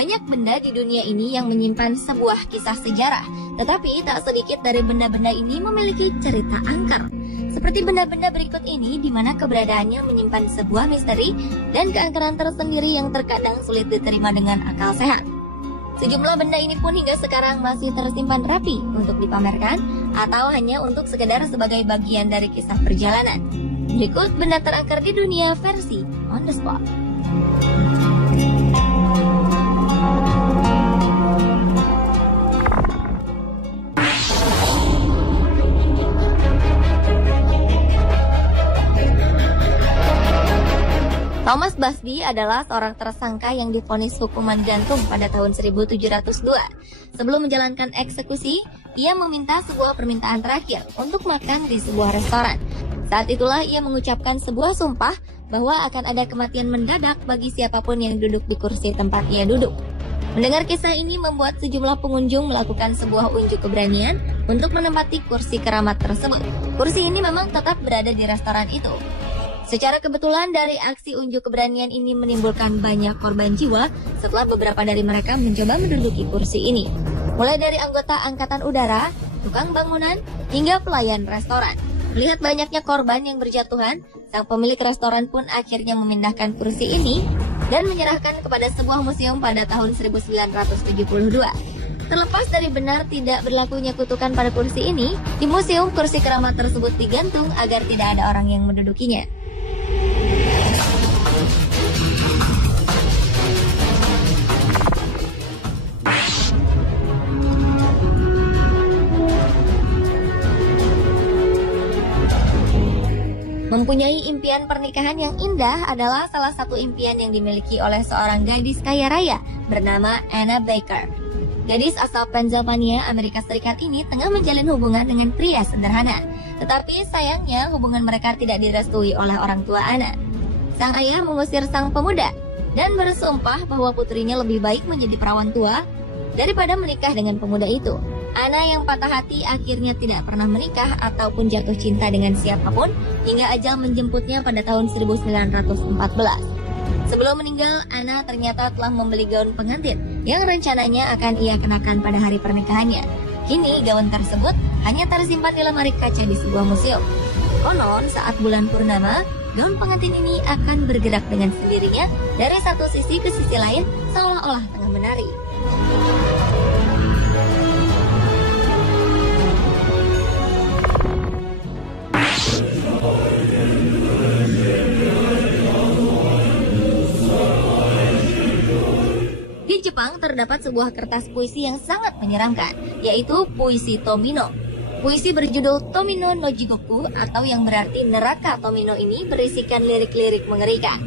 Banyak benda di dunia ini yang menyimpan sebuah kisah sejarah, tetapi tak sedikit dari benda-benda ini memiliki cerita angker. Seperti benda-benda berikut ini, di mana keberadaannya menyimpan sebuah misteri dan keangkeran tersendiri yang terkadang sulit diterima dengan akal sehat. Sejumlah benda ini pun hingga sekarang masih tersimpan rapi untuk dipamerkan atau hanya untuk sekedar sebagai bagian dari kisah perjalanan. Berikut benda terangker di dunia versi On The Spot. Thomas Busby adalah seorang tersangka yang divonis hukuman gantung pada tahun 1702. Sebelum menjalankan eksekusi, ia meminta sebuah permintaan terakhir untuk makan di sebuah restoran. Saat itulah ia mengucapkan sebuah sumpah bahwa akan ada kematian mendadak bagi siapapun yang duduk di kursi tempat ia duduk. Mendengar kisah ini membuat sejumlah pengunjung melakukan sebuah unjuk keberanian untuk menempati kursi keramat tersebut. Kursi ini memang tetap berada di restoran itu. Secara kebetulan dari aksi unjuk keberanian ini menimbulkan banyak korban jiwa setelah beberapa dari mereka mencoba menduduki kursi ini. Mulai dari anggota angkatan udara, tukang bangunan, hingga pelayan restoran. Melihat banyaknya korban yang berjatuhan, sang pemilik restoran pun akhirnya memindahkan kursi ini dan menyerahkan kepada sebuah museum pada tahun 1972. Terlepas dari benar tidak berlakunya kutukan pada kursi ini, di museum kursi keramat tersebut digantung agar tidak ada orang yang mendudukinya. Mempunyai impian pernikahan yang indah adalah salah satu impian yang dimiliki oleh seorang gadis kaya raya bernama Anna Baker. Gadis asal Pennsylvania, Amerika Serikat ini tengah menjalin hubungan dengan pria sederhana. Tetapi sayangnya hubungan mereka tidak direstui oleh orang tua Anna. Sang ayah mengusir sang pemuda dan bersumpah bahwa putrinya lebih baik menjadi perawan tua daripada menikah dengan pemuda itu. Anna yang patah hati akhirnya tidak pernah menikah ataupun jatuh cinta dengan siapapun hingga ajal menjemputnya pada tahun 1914. Sebelum meninggal, Anna ternyata telah membeli gaun pengantin yang rencananya akan ia kenakan pada hari pernikahannya. Kini gaun tersebut hanya tersimpan di lemari kaca di sebuah museum. Konon saat bulan purnama, gaun pengantin ini akan bergerak dengan sendirinya dari satu sisi ke sisi lain seolah-olah tengah menari. Di Jepang terdapat sebuah kertas puisi yang sangat menyeramkan, yaitu puisi Tomino. Puisi berjudul Tomino no Jigoku atau yang berarti neraka Tomino ini berisikan lirik-lirik mengerikan.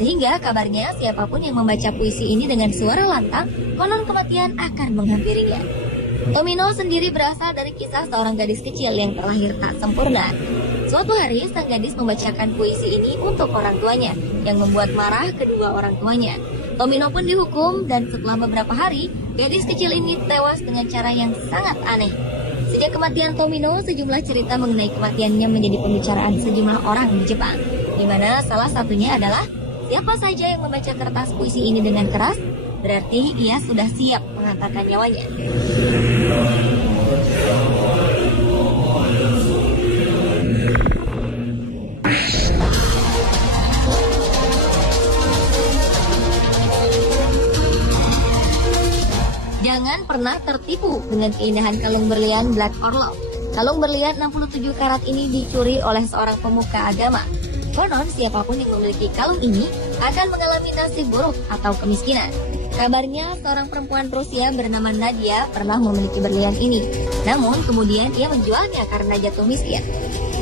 Sehingga kabarnya siapapun yang membaca puisi ini dengan suara lantang, konon kematian akan menghampirinya. Tomino sendiri berasal dari kisah seorang gadis kecil yang terlahir tak sempurna. Suatu hari sang gadis membacakan puisi ini untuk orang tuanya, yang membuat marah kedua orang tuanya. Tomino pun dihukum dan setelah beberapa hari, gadis kecil ini tewas dengan cara yang sangat aneh. Sejak kematian Tomino, sejumlah cerita mengenai kematiannya menjadi pembicaraan sejumlah orang di Jepang, di mana salah satunya adalah siapa saja yang membaca kertas puisi ini dengan keras, berarti ia sudah siap menghantarkan nyawanya. Jangan pernah tertipu dengan keindahan kalung berlian Black Orlov. Kalung berlian 67 karat ini dicuri oleh seorang pemuka agama. Konon siapapun yang memiliki kalung ini akan mengalami nasib buruk atau kemiskinan. Kabarnya seorang perempuan Rusia bernama Nadia pernah memiliki berlian ini. Namun kemudian ia menjualnya karena jatuh miskin.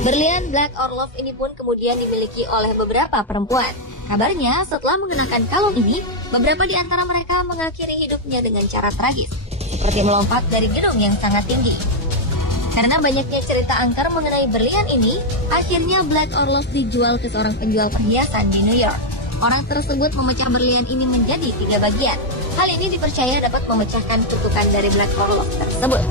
Berlian Black Orlov ini pun kemudian dimiliki oleh beberapa perempuan. Kabarnya setelah mengenakan kalung ini, beberapa di antara mereka mengakhiri hidupnya dengan cara tragis, seperti melompat dari gedung yang sangat tinggi. Karena banyaknya cerita angker mengenai berlian ini, akhirnya Black Orlov dijual ke seorang penjual perhiasan di New York. Orang tersebut memecah berlian ini menjadi 3 bagian. Hal ini dipercaya dapat memecahkan kutukan dari Black Orlov tersebut.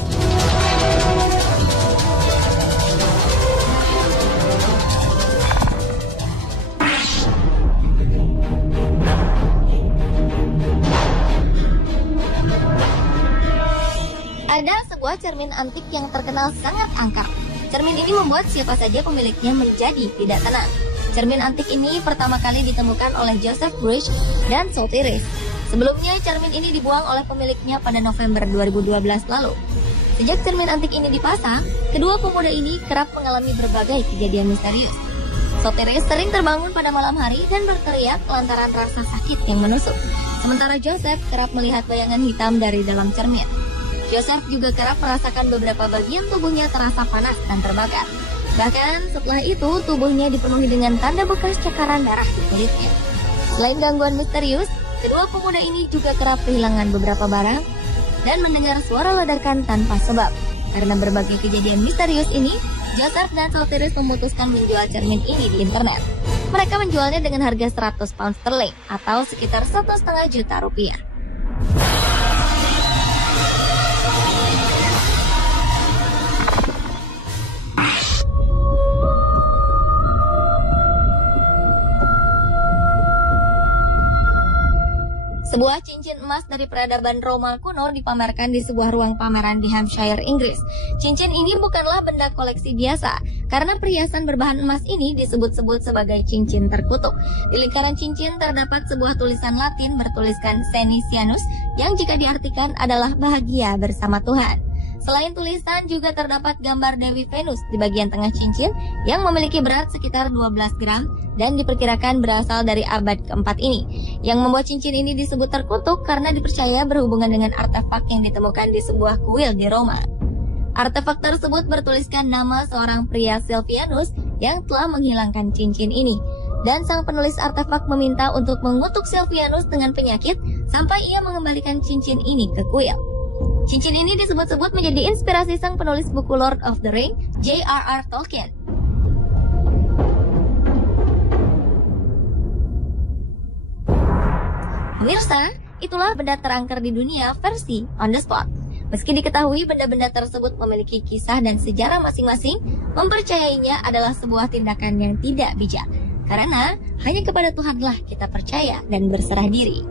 cermin antik yang terkenal sangat angker. Cermin ini membuat siapa saja pemiliknya menjadi tidak tenang. Cermin antik ini pertama kali ditemukan oleh Joseph Bridge dan Sotheris. Sebelumnya, cermin ini dibuang oleh pemiliknya pada November 2012 lalu. Sejak cermin antik ini dipasang, kedua pemuda ini kerap mengalami berbagai kejadian misterius. Sotheris sering terbangun pada malam hari dan berteriak lantaran rasa sakit yang menusuk. Sementara Joseph kerap melihat bayangan hitam dari dalam cermin. Joseph juga kerap merasakan beberapa bagian tubuhnya terasa panas dan terbakar. Bahkan setelah itu, tubuhnya dipenuhi dengan tanda bekas cakaran darah di kulitnya. Selain gangguan misterius, kedua pemuda ini juga kerap kehilangan beberapa barang dan mendengar suara ledakan tanpa sebab. Karena berbagai kejadian misterius ini, Joseph dan Sotheris memutuskan menjual cermin ini di internet. Mereka menjualnya dengan harga 100 pound sterling atau sekitar 1,5 juta rupiah. Sebuah cincin emas dari peradaban Roma kuno dipamerkan di sebuah ruang pameran di Hampshire, Inggris. Cincin ini bukanlah benda koleksi biasa, karena perhiasan berbahan emas ini disebut-sebut sebagai cincin terkutuk. Di lingkaran cincin terdapat sebuah tulisan Latin bertuliskan Senisianus, yang jika diartikan adalah bahagia bersama Tuhan. Selain tulisan, juga terdapat gambar Dewi Venus di bagian tengah cincin yang memiliki berat sekitar 12 gram dan diperkirakan berasal dari abad keempat ini. Yang membuat cincin ini disebut terkutuk karena dipercaya berhubungan dengan artefak yang ditemukan di sebuah kuil di Roma. Artefak tersebut bertuliskan nama seorang pria Silvianus yang telah menghilangkan cincin ini. Dan sang penulis artefak meminta untuk mengutuk Silvianus dengan penyakit sampai ia mengembalikan cincin ini ke kuil. Cincin ini disebut-sebut menjadi inspirasi sang penulis buku Lord of the Ring, J.R.R. Tolkien. Pemirsa, itulah benda terangker di dunia versi On The Spot. Meski diketahui benda-benda tersebut memiliki kisah dan sejarah masing-masing, mempercayainya adalah sebuah tindakan yang tidak bijak. Karena hanya kepada Tuhanlah kita percaya dan berserah diri.